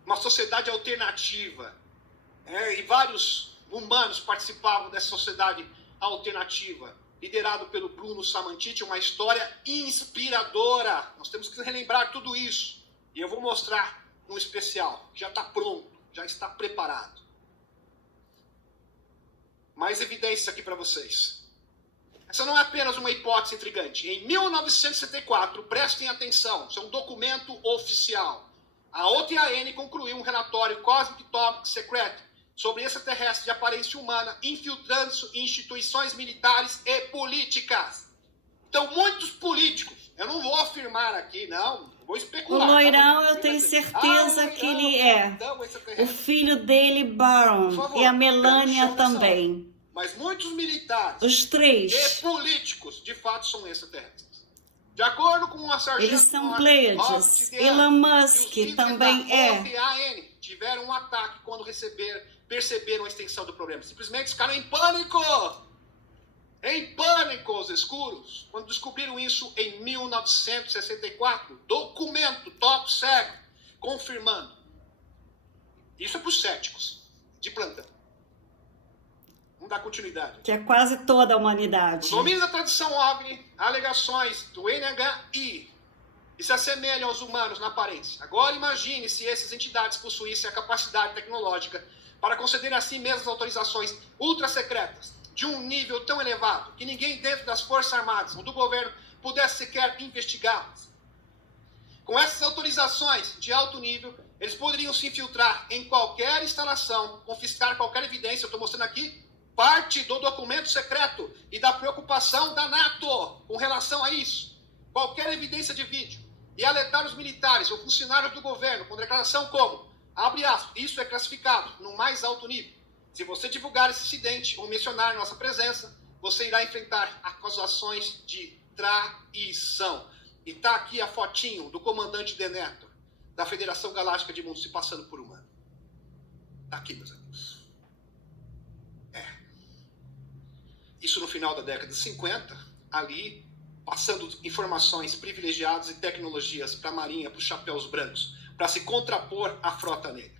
uma sociedade alternativa. E vários humanos participavam dessa sociedade alternativa, liderado pelo Bruno Samantitya, uma história inspiradora. Nós temos que relembrar tudo isso. E eu vou mostrar um especial, já está pronto, já está preparado. Mais evidências aqui para vocês. Essa não é apenas uma hipótese intrigante. Em 1964, prestem atenção, isso é um documento oficial. A OTAN concluiu um relatório Cosmic Top Secret sobre extraterrestres de aparência humana infiltrando instituições militares e políticas. Então, muitos políticos, eu não vou afirmar aqui, não, vou especular. O loirão, eu tenho certeza que ele é. O filho dele, Baron, e a Melania também. Mas muitos militares Os três. E políticos, de fato, são extraterrestres. De acordo com uma sargento... Eles são Pleiades. Elon Musk também é. OTAN tiveram um ataque quando perceberam a extensão do problema. Simplesmente ficaram em pânico. Em pânico, os escuros. Quando descobriram isso em 1964. Documento top secret confirmando. Isso é para os céticos de plantão. Vamos dar continuidade. Que é quase toda a humanidade. O domínio da tradição OVNI, alegações do NHI, e se assemelham aos humanos na aparência. Agora imagine se essas entidades possuíssem a capacidade tecnológica para concederem a si mesmas autorizações ultra secretas, de um nível tão elevado, que ninguém dentro das Forças Armadas ou do governo pudesse sequer investigá-las. Com essas autorizações de alto nível, eles poderiam se infiltrar em qualquer instalação, confiscar qualquer evidência. Eu estou mostrando aqui parte do documento secreto e da preocupação da NATO com relação a isso. Qualquer evidência de vídeo. E alertar os militares ou funcionários do governo com declaração como, abre aspas, isso é classificado no mais alto nível. Se você divulgar esse incidente ou mencionar nossa presença, você irá enfrentar acusações de traição. E tá aqui a fotinho do comandante Denethor, da Federação Galáctica de Mundos, se passando por humano. Tá aqui, meus amigos. Isso no final da década de 50, ali, passando informações privilegiadas e tecnologias para a Marinha, para os chapéus brancos, para se contrapor à frota negra.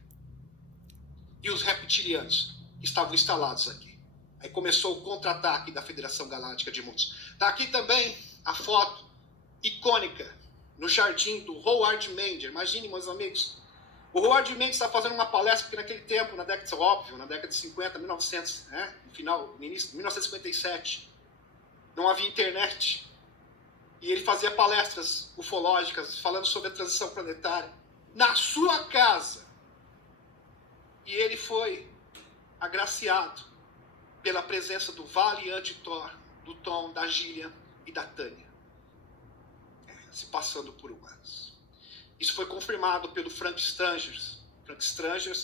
E os reptilianos estavam instalados aqui. Aí começou o contra-ataque da Federação Galáctica de Mundos. Está aqui também a foto icônica no jardim do Howard Menger. Imagine, meus amigos, o Howard Menger está fazendo uma palestra, porque naquele tempo, na década de 50, 1900, no início de 1957, não havia internet. E ele fazia palestras ufológicas, falando sobre a transição planetária, na sua casa. E ele foi agraciado pela presença do Valiant Thor, do Tom, da Gillian e da Tânia, se passando por humanos. Isso foi confirmado pelo Frank Strangers.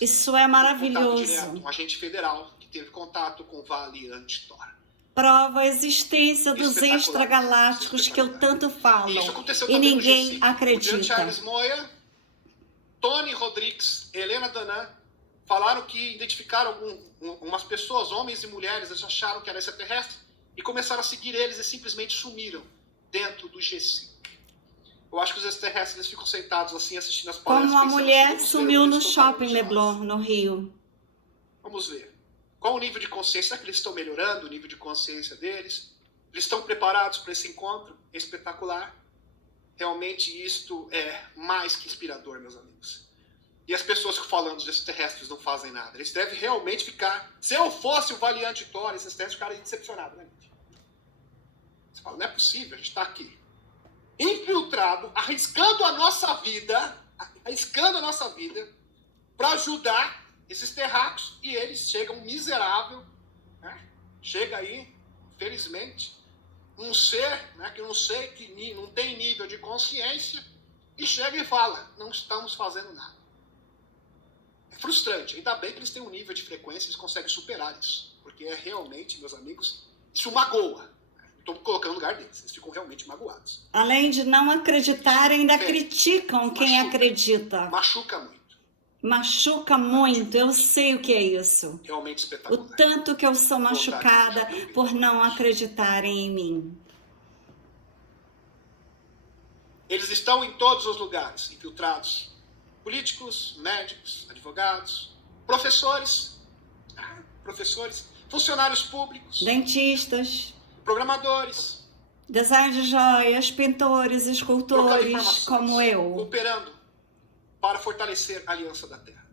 Isso é maravilhoso. Direto, um agente federal que teve contato com o Valiant Thor. Prova a existência dos extragalácticos que eu tanto falo. E ninguém acredita. O Jean Charles Moya, Tony Rodrigues, Helena Danan, falaram que identificaram umas pessoas, homens e mulheres, eles acharam que era extraterrestre e começaram a seguir eles e simplesmente sumiram dentro do G5. Eu acho que os extraterrestres eles ficam sentados assim assistindo as palestras. Como a mulher sumiu no shopping Leblon, no Rio. Vamos ver. Qual o nível de consciência? Será que eles estão melhorando o nível de consciência deles? Eles estão preparados para esse encontro espetacular? Realmente isto é mais que inspirador, meus amigos. E as pessoas que falam dos extraterrestres não fazem nada. Eles devem realmente ficar... Se eu fosse o Valiant Thor, esses extraterrestres ficariam decepcionados, né, gente? Você fala, não é possível, a gente está aqui. Infiltrado, arriscando a nossa vida para ajudar esses terráqueos, e eles chegam miserável, né? Chega aí, infelizmente, um ser, né, que eu não sei, que não tem nível de consciência, e chega e fala, não estamos fazendo nada. É frustrante, ainda bem que eles têm um nível de frequência, eles conseguem superar isso, porque é realmente, meus amigos, isso magoa. Estou colocando no lugar deles, eles ficam realmente magoados. Além de não acreditar, ainda criticam quem acredita. Machuca muito. Machuca muito, eu sei o que é isso. Realmente espetacular. O tanto que eu sou machucada por não acreditarem em mim. Eles estão em todos os lugares, infiltrados. Políticos, médicos, advogados, professores, funcionários públicos, dentistas, programadores, design de joias, pintores, escultores, como eu. Cooperando para fortalecer a Aliança da Terra.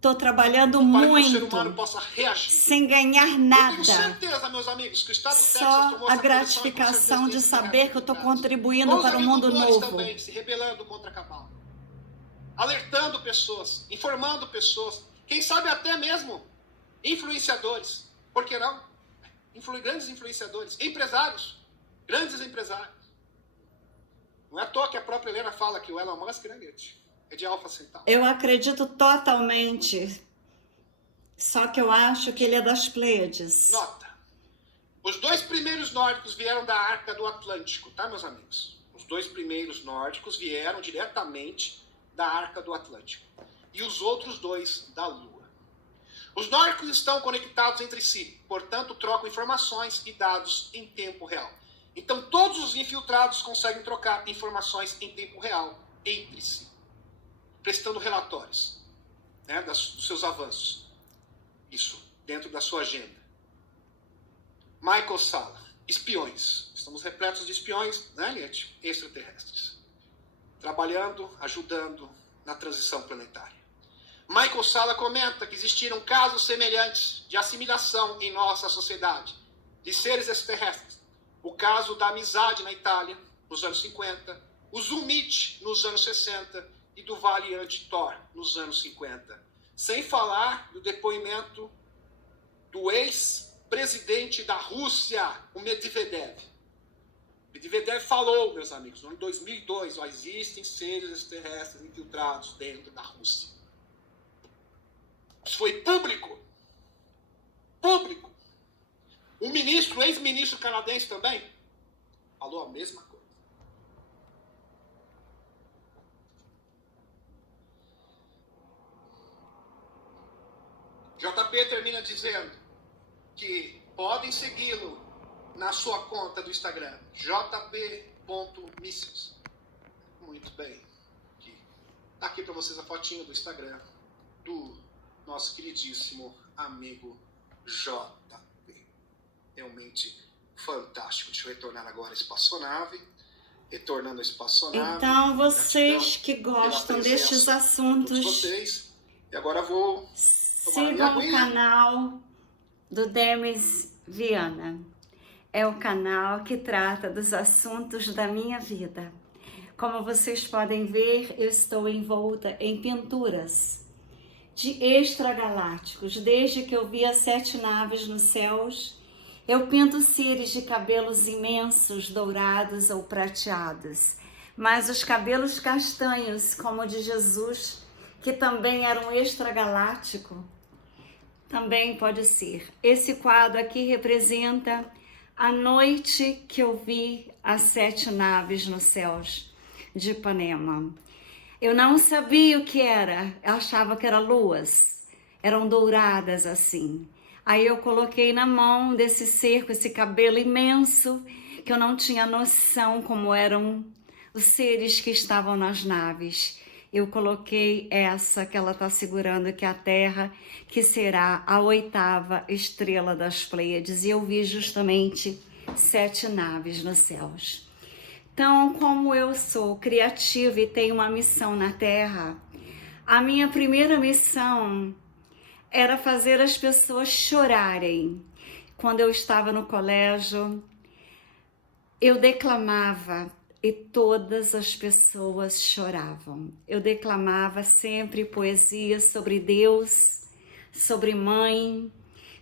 Tô trabalhando para que o ser muito, humano possa reagir. sem ganhar Eu nada. tenho certeza, meus amigos, que o Estado do Texas Só tomou a essa posição e com gratificação certeza de tem esse saber que eu tô resultado. contribuindo Os para um mundo agricultores novo. também se rebelando contra a cabala, alertando pessoas, informando pessoas, quem sabe até mesmo influenciadores, por que não? Grandes influenciadores, empresários, grandes empresários. Não é à toa que a própria Helena fala que o Elon Musk, né, gente, é de Alpha Centauri. Eu acredito totalmente, só que eu acho que ele é das Pleiades. Nota, os 2 primeiros nórdicos vieram da Arca do Atlântico, tá, meus amigos? Os 2 primeiros nórdicos vieram diretamente da Arca do Atlântico. E os outros 2 da Lua. Os nórdicos estão conectados entre si, portanto trocam informações e dados em tempo real. Então todos os infiltrados conseguem trocar informações em tempo real entre si, prestando relatórios, né, dos seus avanços. Isso, dentro da sua agenda. Michael Salla, espiões. Estamos repletos de espiões, né, gente? Extraterrestres. Trabalhando, ajudando na transição planetária. Michael Salla comenta que existiram casos semelhantes de assimilação em nossa sociedade, de seres extraterrestres. O caso da amizade na Itália, nos anos 50, o Zumit, nos anos 60, e do Vale Anti-Thor, nos anos 50. Sem falar do depoimento do ex-presidente da Rússia, o Medvedev. Medvedev falou, meus amigos, no ano 2002, ó, existem seres extraterrestres infiltrados dentro da Rússia. Isso foi público. Público. O ministro, o ex-ministro canadense também, falou a mesma coisa. JP termina dizendo que podem segui-lo na sua conta do Instagram, jp.missiles. Muito bem. Tá aqui para vocês a fotinha do Instagram do nosso queridíssimo amigo JP. Realmente fantástico. Deixa eu retornar agora a espaçonave. Retornando a espaçonave. Então, vocês que gostam destes assuntos, vocês. E agora vou sigam o canal do Demis Viana. É o canal que trata dos assuntos da minha vida. Como vocês podem ver, eu estou envolta em pinturas de extragalácticos. Desde que eu vi as 7 naves nos céus, eu pinto seres de cabelos imensos, dourados ou prateados. Mas os cabelos castanhos, como o de Jesus, que também era um extragaláctico, também pode ser. Esse quadro aqui representa a noite que eu vi as 7 naves nos céus de Ipanema. Eu não sabia o que era, eu achava que eram luas, eram douradas assim. Aí eu coloquei na mão desse ser com esse cabelo imenso, que eu não tinha noção como eram os seres que estavam nas naves. Eu coloquei essa que ela está segurando, que é a Terra, que será a 8ª estrela das Pleiades. E eu vi justamente 7 naves nos céus. Então, como eu sou criativa e tenho uma missão na Terra, a minha primeira missão era fazer as pessoas chorarem. Quando eu estava no colégio, eu declamava e todas as pessoas choravam. Eu declamava sempre poesias sobre Deus, sobre mãe.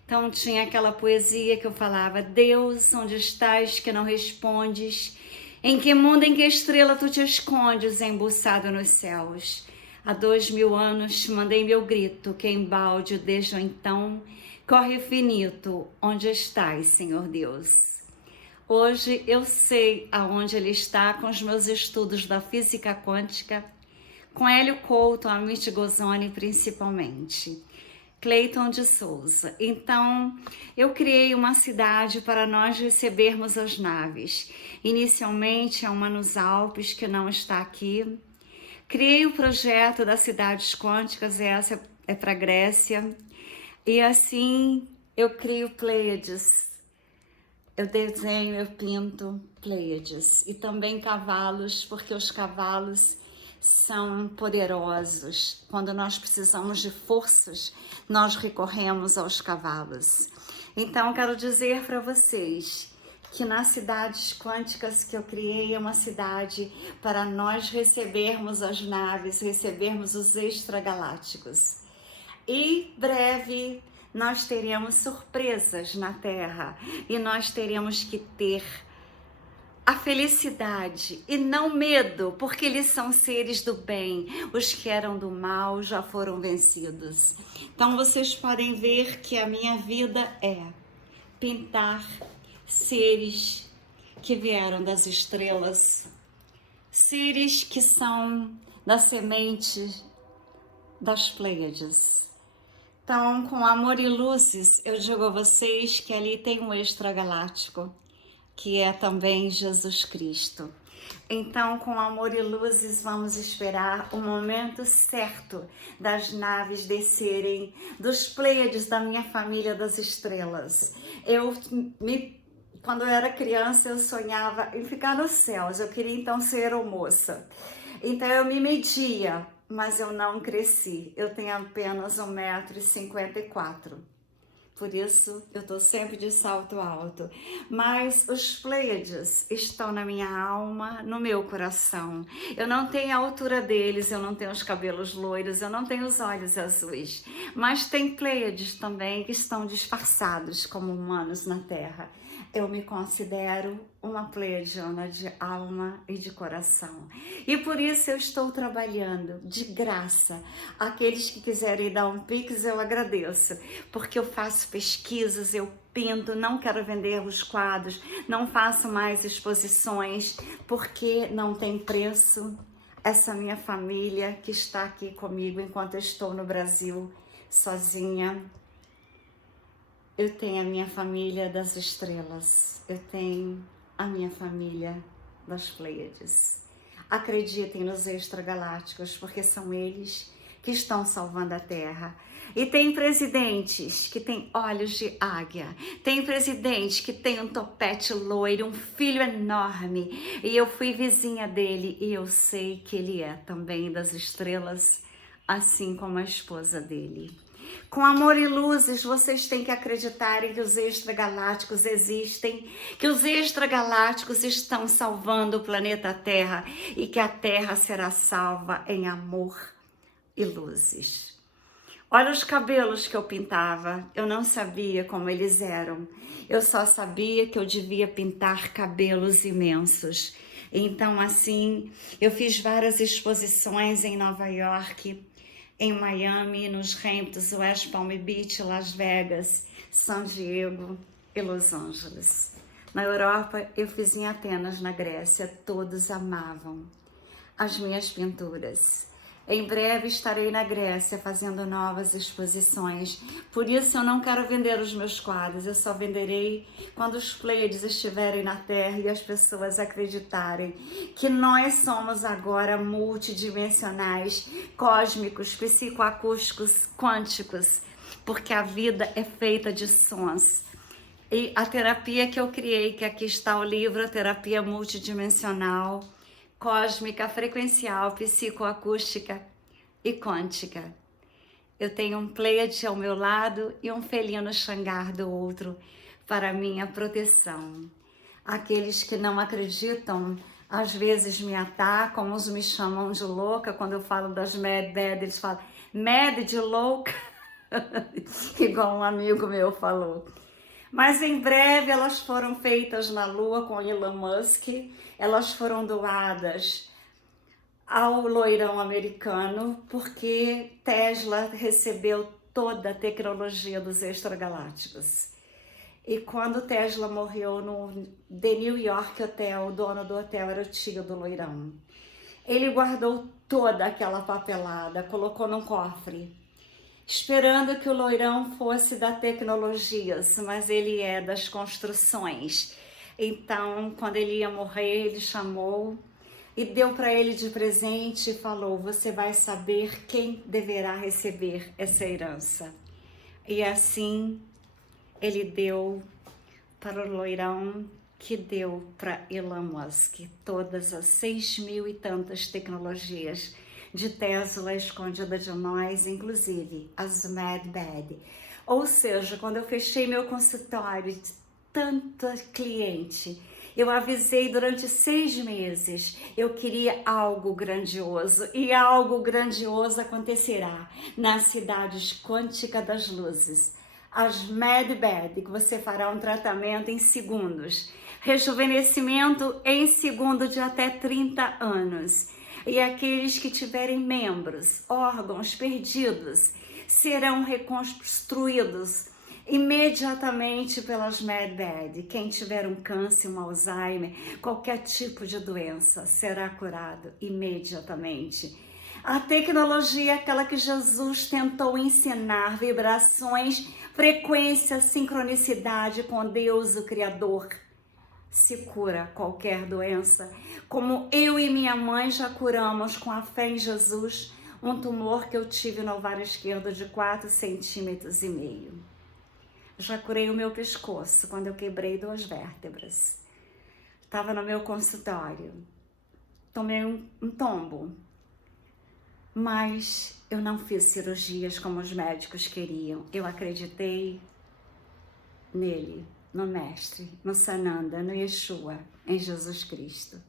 Então tinha aquela poesia que eu falava: Deus, onde estás que não respondes? Em que mundo, em que estrela tu te escondes, embuçado nos céus? Há 2000 anos mandei meu grito, que embalde desde então corre finito, onde estás, Senhor Deus? Hoje eu sei aonde Ele está com os meus estudos da física quântica, com Hélio Couto, Amit Gozoni principalmente, Cleiton de Souza. Então, eu criei uma cidade para nós recebermos as naves. Inicialmente é uma nos Alpes, que não está aqui. Criei o projeto das cidades quânticas, essa é para a Grécia. E assim eu crio Pleiades. Eu desenho, eu pinto Pleiades. E também cavalos, porque os cavalos são poderosos. Quando nós precisamos de forças, nós recorremos aos cavalos. Então, quero dizer para vocês que nas cidades quânticas que eu criei é uma cidade para nós recebermos as naves, recebermos os extragalácticos. E breve nós teremos surpresas na Terra e nós teremos que ter a felicidade e não medo, porque eles são seres do bem. Os que eram do mal já foram vencidos. Então vocês podem ver que a minha vida é pintar seres que vieram das estrelas, seres que são da semente das Pleiades. Então, com amor e luzes, eu digo a vocês que ali tem um extragaláctico, que é também Jesus Cristo. Então, com amor e luzes, vamos esperar o momento certo das naves descerem dos Pleiades da minha família das estrelas. Quando eu era criança, eu sonhava em ficar nos céus. Eu queria então ser aeromoça. Então, eu me media, mas eu não cresci. Eu tenho apenas 1,54 m. Por isso, eu estou sempre de salto alto. Mas os Pleiades estão na minha alma, no meu coração. Eu não tenho a altura deles, eu não tenho os cabelos loiros, eu não tenho os olhos azuis. Mas tem Pleiades também que estão disfarçados como humanos na Terra. Eu me considero uma pleiadiana de alma e de coração. E por isso eu estou trabalhando de graça. Aqueles que quiserem dar um pix, eu agradeço. Porque eu faço pesquisas, eu pinto, não quero vender os quadros, não faço mais exposições, porque não tem preço. Essa minha família que está aqui comigo enquanto eu estou no Brasil sozinha. Eu tenho a minha família das estrelas, eu tenho a minha família das Pleiades. Acreditem nos extragalácticos, porque são eles que estão salvando a Terra. E tem presidentes que têm olhos de águia, tem presidente que tem um topete loiro, um filho enorme, e eu fui vizinha dele e eu sei que ele é também das estrelas, assim como a esposa dele. Com amor e luzes, vocês têm que acreditarem que os extragalácticos existem, que os extragalácticos estão salvando o planeta Terra e que a Terra será salva em amor e luzes. Olha os cabelos que eu pintava, eu não sabia como eles eram, eu só sabia que eu devia pintar cabelos imensos. Então, assim, eu fiz várias exposições em Nova York, em Miami, nos Hamptons, West Palm Beach, Las Vegas, San Diego e Los Angeles. Na Europa, eu fiz em Atenas, na Grécia. Todos amavam as minhas pinturas. Em breve estarei na Grécia fazendo novas exposições. Por isso eu não quero vender os meus quadros. Eu só venderei quando os Pleiades estiverem na Terra e as pessoas acreditarem que nós somos agora multidimensionais, cósmicos, psicoacústicos, quânticos, porque a vida é feita de sons. E a terapia que eu criei, que aqui está o livro, a terapia multidimensional, cósmica, frequencial, psicoacústica e quântica. Eu tenho um Pleiade ao meu lado e um felino Xangar do outro para minha proteção. Aqueles que não acreditam, às vezes me atacam, uns me chamam de louca. Quando eu falo das mad, eles falam mad de louca, igual um amigo meu falou. Mas em breve elas foram feitas na Lua com Elon Musk, elas foram doadas ao loirão americano, porque Tesla recebeu toda a tecnologia dos extragalácticos. E quando Tesla morreu no The New York Hotel, o dono do hotel era o tio do loirão. Ele guardou toda aquela papelada, colocou num cofre, esperando que o loirão fosse da tecnologias, mas ele é das construções. Então, quando ele ia morrer, ele chamou e deu para ele de presente e falou: você vai saber quem deverá receber essa herança. E assim, ele deu para o loirão que deu para Elon Musk todas as 6.000 e tantas tecnologias de Tesla escondida de nós, inclusive as Mad Bad. Ou seja, quando eu fechei meu consultório de tanta cliente, eu avisei durante 6 meses, eu queria algo grandioso, e algo grandioso acontecerá nas cidades quânticas das luzes. As Mad Bad, que você fará um tratamento em segundos, rejuvenescimento em segundo de até 30 anos. E aqueles que tiverem membros, órgãos perdidos, serão reconstruídos imediatamente pelas Mad Bad. Quem tiver um câncer, um Alzheimer, qualquer tipo de doença, será curado imediatamente. A tecnologia é aquela que Jesus tentou ensinar, vibrações, frequência, sincronicidade com Deus, o Criador. Se cura qualquer doença, como eu e minha mãe já curamos com a fé em Jesus, um tumor que eu tive no ovário esquerdo de 4,5 centímetros. Já curei o meu pescoço quando eu quebrei 2 vértebras. Estava no meu consultório. Tomei um tombo. Mas eu não fiz cirurgias como os médicos queriam. Eu acreditei nele, no Mestre, no Sananda, no Yeshua, em Jesus Cristo.